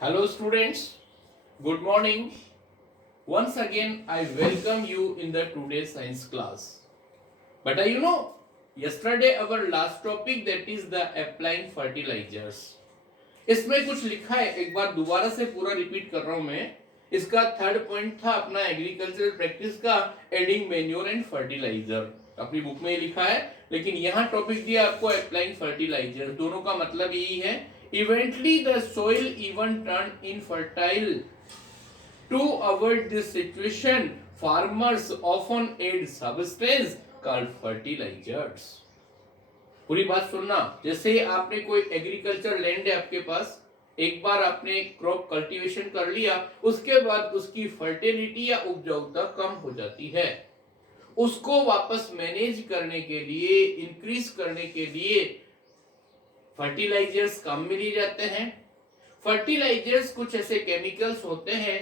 Hello students, good morning. Once again I welcome you in the today's science class. But yesterday our last topic that is the applying fertilizers. इसमें कुछ लिखा है, एक बार दोबारा से पूरा रिपीट कर रहा हूं मैं. इसका थर्ड पॉइंट था अपना एग्रीकल्चरल प्रैक्टिस का एडिंग मैन्योर एंड फर्टिलाइजर. अपनी बुक में लिखा है, लेकिन यहाँ टॉपिक दिया आपको अप्लाइंग फर्टिलाइजर. दोनों का मतलब यही है. Eventually the soil even turned infertile. To avoid this situation, farmers often add substance called fertilizers. पूरी बात सुनना. जैसे आपने कोई एग्रीकल्चर लैंड है आपके पास, एक बार आपने क्रॉप कल्टीवेशन कर लिया, उसके बाद उसकी फर्टिलिटी या उपजाऊता कम हो जाती है. उसको वापस मैनेज करने के लिए, इंक्रीज करने के लिए फर्टिलाइजर्स काम में लिए जाते हैं. फर्टिलाइजर्स कुछ ऐसे केमिकल्स होते हैं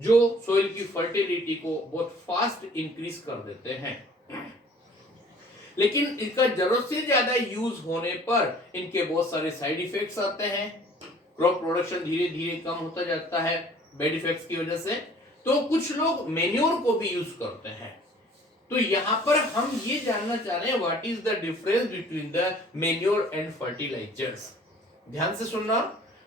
जो सोइल की फर्टिलिटी को बहुत फास्ट इंक्रीज कर देते हैं, लेकिन इनका जरूरत से ज्यादा यूज होने पर इनके बहुत सारे साइड इफेक्ट्स आते हैं. क्रॉप प्रोडक्शन धीरे धीरे कम होता जाता है बैड इफेक्ट्स की वजह से. तो कुछ लोग मेन्योर को भी यूज करते हैं. तो यहां पर हम ये जानना चाह रहे हैं what is the difference between the manure and fertilisers. ध्यान से सुनना.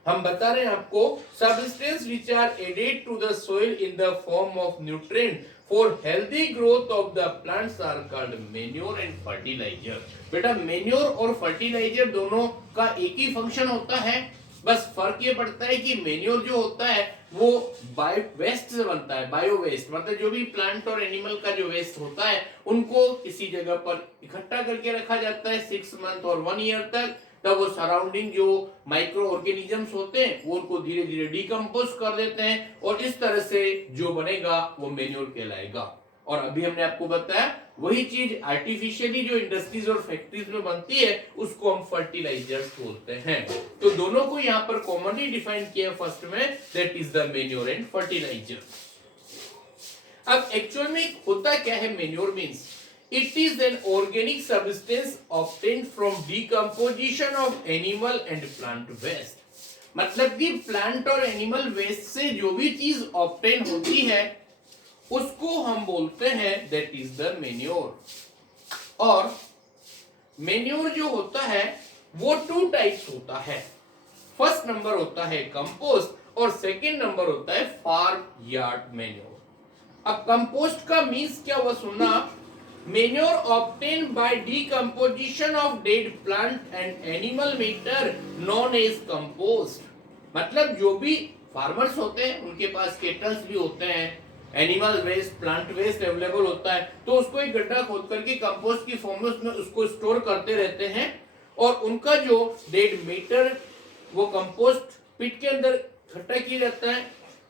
हम बता रहे हैं आपको substance which are added to the soil in the form of nutrient for healthy growth of the plants are called manure and fertiliser. बेटा manure और फर्टिलाइजर दोनों का एक ही फंक्शन होता है. बस फर्क ये पड़ता है कि मेन्योर जो होता है वो बायो वेस्ट से बनता है. बायो वेस्ट मतलब जो भी प्लांट और एनिमल का जो वेस्ट होता है उनको किसी जगह पर इकट्ठा करके रखा जाता है 6 मंथ और 1 ईयर तक. तब वो सराउंडिंग जो माइक्रो ऑर्गेनिजम्स होते हैं वो उनको धीरे धीरे डिकम्पोज कर देते हैं और इस तरह से जो बनेगा वो मेन्योर कहलाएगा. और अभी हमने आपको बताया वही चीज आर्टिफिशियली जो इंडस्ट्रीज और फैक्ट्रीज में बनती है उसको हम फर्टिलाइजर्स बोलते हैं. तो दोनों को यहाँ पर कॉमनली डिफाइन किया फर्स्ट में, that is the manure and fertiliser. अब एक्चुअल में होता क्या है manure means it is an organic substance obtained from decomposition of animal and plant waste. मतलब कि प्लांट और एनिमल वेस्ट से जो भी चीज ऑब्टेन होती है उसको हम बोलते हैं दैट इज द मेन्योर. और मेन्योर जो होता है वो 2 टाइप्स होता है. फर्स्ट नंबर होता है कंपोस्ट और सेकंड नंबर होता है फार्म यार्ड मेन्योर. अब कंपोस्ट का मीन्स क्या हुआ सुनना. Manure obtain by decomposition of dead plant and animal matter known as compost. मतलब जो भी फार्मर्स होते हैं उनके पास केटल्स भी होते हैं, animal waste plant waste available होता है, तो उसको एक गड्ढा खोद करके कंपोस्ट की फॉर्म में उसमें उसको स्टोर करते रहते हैं और उनका जो डेड मैटर वो कंपोस्ट पिट के अंदर इकट्ठा किया जाता है,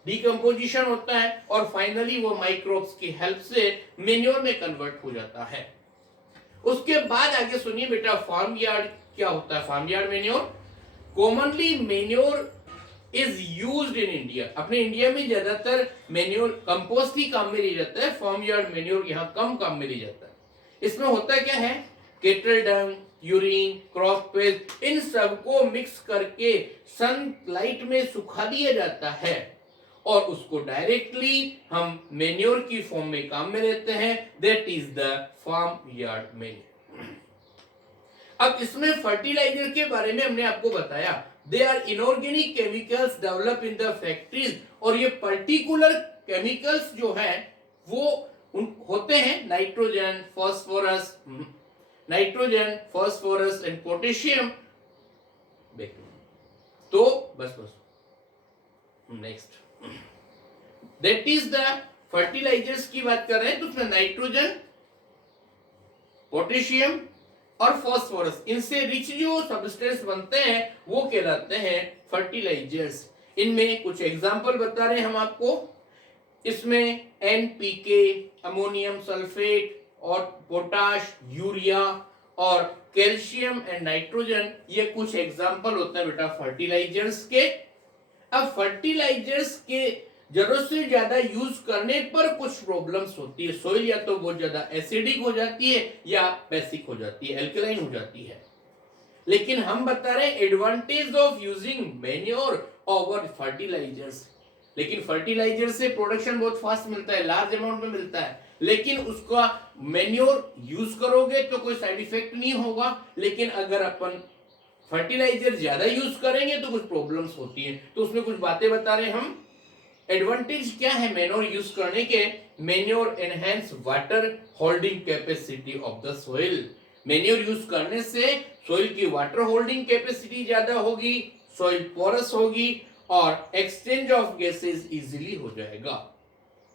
डिकम्पोजिशन होता है और फाइनली वो माइक्रोब्स की हेल्प से मेन्योर में कन्वर्ट हो जाता है. उसके बाद आगे सुनिए बेटा फार्म यार्ड क्या होता है. Farmyard manure commonly manure is used in India. अपने इंडिया में ज्यादातर मेन्योर कंपोस्ट ही काम में लिया जाता है. फार्म यार्ड मेन्योर यहाँ कम काम में लिया जाता है. इसमें होता क्या है केटल डंग, यूरिन, क्रॉप वेस्ट इन सबको मिक्स करके सनलाइट में सुखा दिया जाता है और उसको डायरेक्टली हम मेन्योर की फॉर्म में काम में लेते हैं. That is the farmyard manure. अब इसमें फर्टिलाइजर के बारे में हमने आपको बताया. They are inorganic chemicals develop in the factories. और ये पर्टिकुलर केमिकल्स जो है वो होते हैं नाइट्रोजन, फास्फोरस एंड पोटेशियम. तो बस next that is the fertilisers की बात कर रहे हैं. तो उसमें नाइट्रोजन, पोटेशियम और फास्फोरस इनसे रिच जो सब्सटेंस बनते हैं वो कहलाते हैं फर्टिलाइजर्स. इनमें कुछ एग्जांपल बता रहे हैं हम आपको. इसमें एनपीके, अमोनियम सल्फेट और पोटाश, यूरिया और कैल्शियम एंड नाइट्रोजन ये कुछ एग्जांपल होते हैं बेटा फर्टिलाइजर्स के. अब फर्टिलाइजर्स के जरूरत से ज्यादा यूज करने पर कुछ प्रॉब्लम्स होती है. सोइल या तो बहुत ज्यादा एसिडिक हो जाती है या बेसिक हो जाती है, एल्कलाइन हो जाती है. लेकिन हम बता रहे हैं advantage of using manure over fertilisers. लेकिन फर्टिलाइजर से प्रोडक्शन बहुत फास्ट मिलता है, लार्ज अमाउंट में मिलता है, लेकिन उसका मैन्योर यूज करोगे तो कोई साइड इफेक्ट नहीं होगा। लेकिन अगर अपन फर्टिलाइजर ज्यादा यूज करेंगे तो कुछ प्रॉब्लम्स होती हैं। तो उसमें कुछ बातें बता रहे हैं हम। एडवांटेज क्या है मैन्योर यूज करने के? Manure enhance water holding capacity of the soil. Manure use करने से सोइल की वाटर होल्डिंग कैपेसिटी ज्यादा होगी, सोइल पोरस होगी और एक्सचेंज ऑफ गैसेस इजीली हो जाएगा।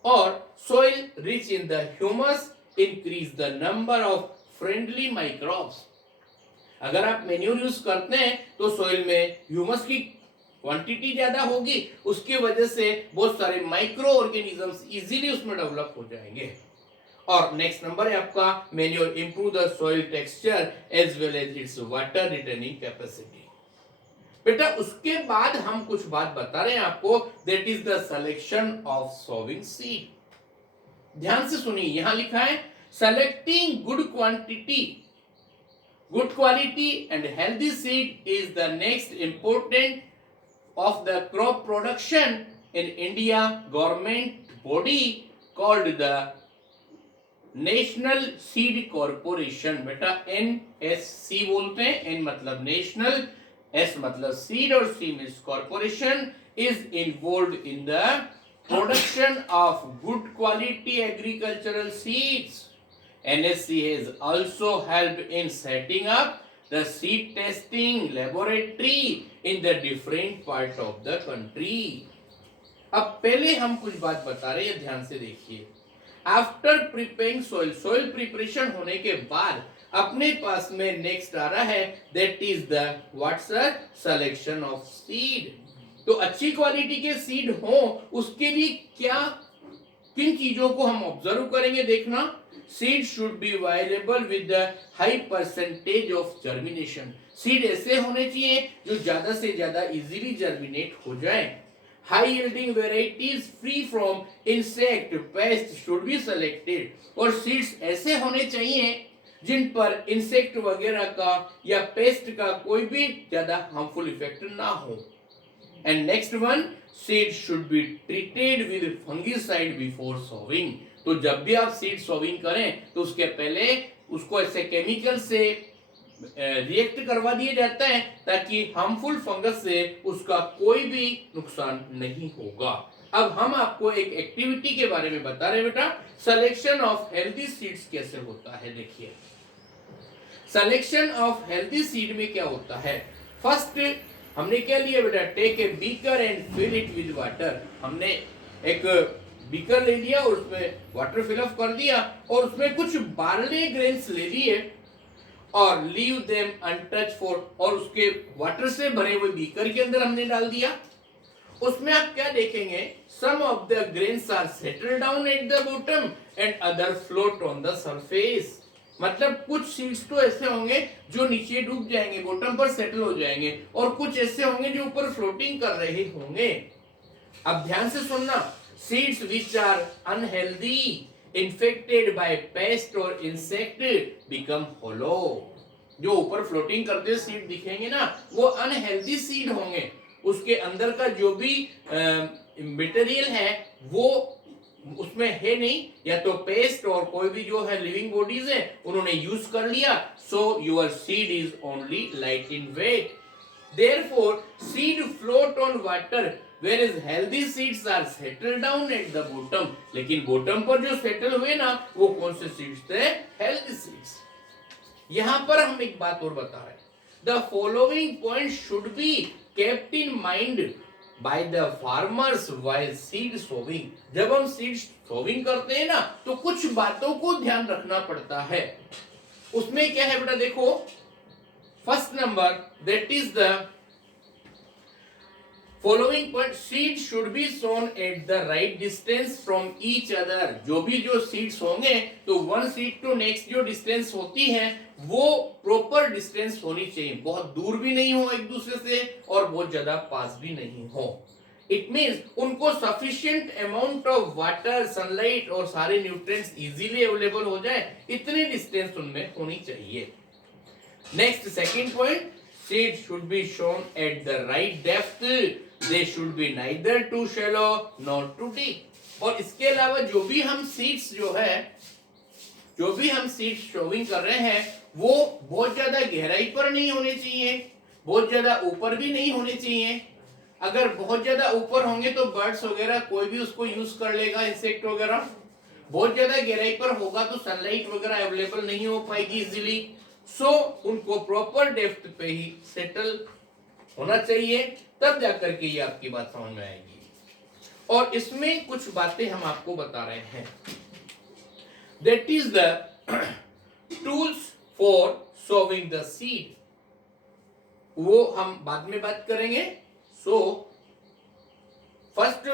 और soil rich in the humus increase the number of friendly microbes. अगर आप मैन्योर यूज करते हैं तो सोइल में ह्यूमस की क्वांटिटी ज्यादा होगी, उसकी वजह से बहुत सारे माइक्रो ऑर्गेनिजम्स इजीली उसमें डेवलप हो जाएंगे। और नेक्स्ट नंबर है आपका manure improve the soil texture as well as its water retaining capacity. बेटा उसके बाद हम कुछ बात बता रहे हैं आपको, that is the selection of sowing seed. ध्यान से सुनिए, यहां लिखा है selecting good quantity, good quality and healthy seed is the next important of the crop production in India. Government body called the National Seed Corporation, बेटा NSC बोलते हैं। N मतलब नेशनल, S मतलब सीड और C means corporation, is involved in the production of good quality agricultural seeds. NSC has also helped in setting up the seed testing laboratory in the different part of the country. अब पहले हम कुछ बात बता रहे हैं, ध्यान से देखिए। After preparing soil, soil preparation होने के बाद अपने पास में नेक्स्ट आ रहा है that is the what's selection of seed. तो अच्छी क्वालिटी के सीड हो उसके लिए क्या किन चीजों को हम ऑब्जर्व करेंगे, देखना। Seed should be viable with the high percentage of germination. Seed ऐसे होने चाहिए जो ज्यादा से ज्यादा इजीली जर्मिनेट हो जाए। High yielding varieties free from insect pest should be selected. और सीड्स ऐसे होने चाहिए जिन पर इंसेक्ट वगैरह का या पेस्ट का कोई भी ज्यादा हार्मफुल इफेक्ट ना हो। And next one, seed should be treated with fungicide before sowing. तो जब भी आप सीड सोविंग करें तो उसके पहले उसको ऐसे केमिकल से रिएक्ट करवा दिया जाता है ताकि हार्मफुल फंगस से उसका कोई भी नुकसान नहीं होगा। अब हम आपको एक एक्टिविटी के बारे में बता रहे हैं बेटा, सिलेक्शन ऑफ हेल्दी सीड्स कैसे होता है। देखिए सिलेक्शन ऑफ हेल्दी सीड में क्या होता है। फर्स्ट हमने क्या लिया बेटा, take a beaker and fill it with water. हमने एक बीकर ले लिया और उसमें वाटर फिल अप कर दिया और उसमें कुछ बार्ले ग्रेन्स ले लिए और लीव देम अनटच फॉर, और उसके वाटर से भरे हुए बीकर के अंदर हमने डाल दिया। उसमें आप क्या देखेंगे, some of the grains are settle down at the bottom and other float on the surface. मतलब कुछ सीड्स तो ऐसे होंगे जो नीचे डूब जाएंगे, बॉटम पर सेटल हो जाएंगे, और कुछ ऐसे होंगे जो ऊपर फ्लोटिंग कर रहे होंगे। अब ध्यान से सुनना, seeds which are unhealthy infected by pest और इंसेक्ट बिकम होलो। जो ऊपर फ्लोटिंग करते सीड दिखेंगे ना वो अनहेल्दी सीड होंगे। उसके अंदर का जो भी मटेरियल है वो उसमें है नहीं, या तो पेस्ट और कोई भी जो है लिविंग बॉडीज है उन्होंने यूज कर लिया। So your seed is only light in weight, therefore seed float on water whereas healthy seeds are settled down at the bottom। लेकिन बॉटम पर जो सेटल हुए ना वो कौन से सीड्स थे, हेल्दी सीड्स। यहां पर हम एक बात और बता रहे हैं, the following point should be kept in mind by the farmers while seed sowing. जब हम सीड सोविंग करते हैं ना तो कुछ बातों को ध्यान रखना पड़ता है। उसमें क्या है बेटा, देखो first number that is the following point, seed should be sown at the right distance from each other। जो भी जो सीड्स होंगे तो वन सीड टू नेक्स्ट जो डिस्टेंस होती है वो प्रॉपर डिस्टेंस होनी चाहिए, बहुत दूर भी नहीं हो एक दूसरे से और बहुत ज्यादा पास भी नहीं हो। इट मींस उनको sufficient amount of water, sunlight और सारे न्यूट्रिएंट्स इजीली अवेलेबल हो जाए, इतनी डिस्टेंस उनमें होनी चाहिए। Next second point, seed should be sown at the right depth they should be neither too shallow nor too deep. और इसके अलावा जो भी हम सीड्स शोविंग कर रहे हैं वो बहुत ज्यादा गहराई पर नहीं होने चाहिए, बहुत ज्यादा ऊपर भी नहीं होने चाहिए। अगर बहुत ज्यादा ऊपर होंगे तो बर्ड्स वगैरह कोई भी उसको यूज कर लेगा, इंसेक्ट वगैरह। बहुत ज्यादा गहराई पर होगा तो सनलाइट वगैरह अवेलेबल नहीं हो पाएगी इजीली। सो उनको प्रॉपर डेप्थ पे ही सेटल होना चाहिए, तब जाकर के ये आपकी बात समझ में आएगी। और इसमें कुछ बातें हम आपको बता रहे हैं, that is the tools for sowing the seed, वो हम बाद में बात करेंगे। So first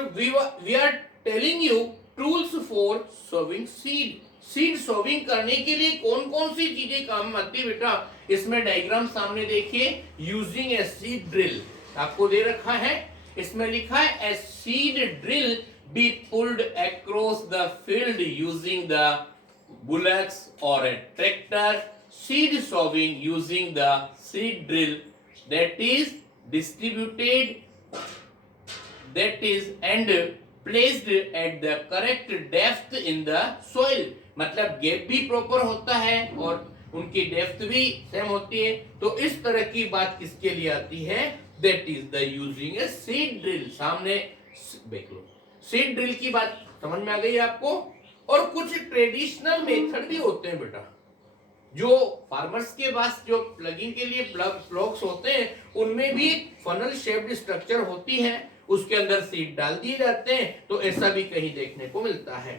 we are telling you tools for sowing seed. Seed sowing करने के लिए कौन कौन सी चीजें काम में आती है बेटा, इसमें डायग्राम सामने देखिए। यूजिंग ए सीड ड्रिल आपको दे रखा है, इसमें लिखा है a seed drill be pulled across the field using the bullocks or a tractor। seed sowing using the seed drill that is distributed and placed at the correct depth in the soil। मतलब gap भी proper होता है और उनकी depth भी same होती है। तो इस तरह की बात किसके लिए आती है, that is the using a seed drill। सामने देख लो, सीड ड्रिल की बात समझ में आ गई आपको। और कुछ ट्रेडिशनल मेथड भी होते हैं बेटा, जो फार्मर्स के पास जो प्लगिंग के लिए प्लॉग्स होते हैं उनमें भी फनल शेप्ड स्ट्रक्चर होती है, उसके अंदर सीड डाल दिए जाते हैं। तो ऐसा भी कहीं देखने को मिलता है।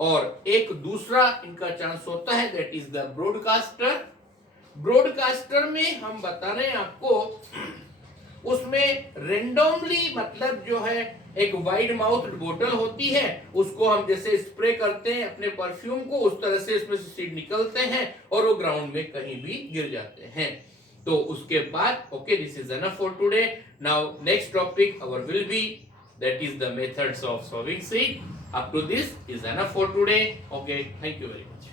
और एक दूसरा इनका चांस होता है, that is the broadcaster. Broadcaster में हम बता रहे हैं आपको, उसमें रेंडमली मतलब जो है एक वाइड माउथ बोतल होती है, उसको हम जैसे स्प्रे करते हैं अपने परफ्यूम को, उस तरह से इसमें से सीड निकलते हैं और वो ग्राउंड में कहीं भी गिर जाते हैं। तो उसके बाद okay, this is enough for today. Now next topic our will be, that is the methods of sowing seed. Up to this is enough for today. Okay, thank you very much.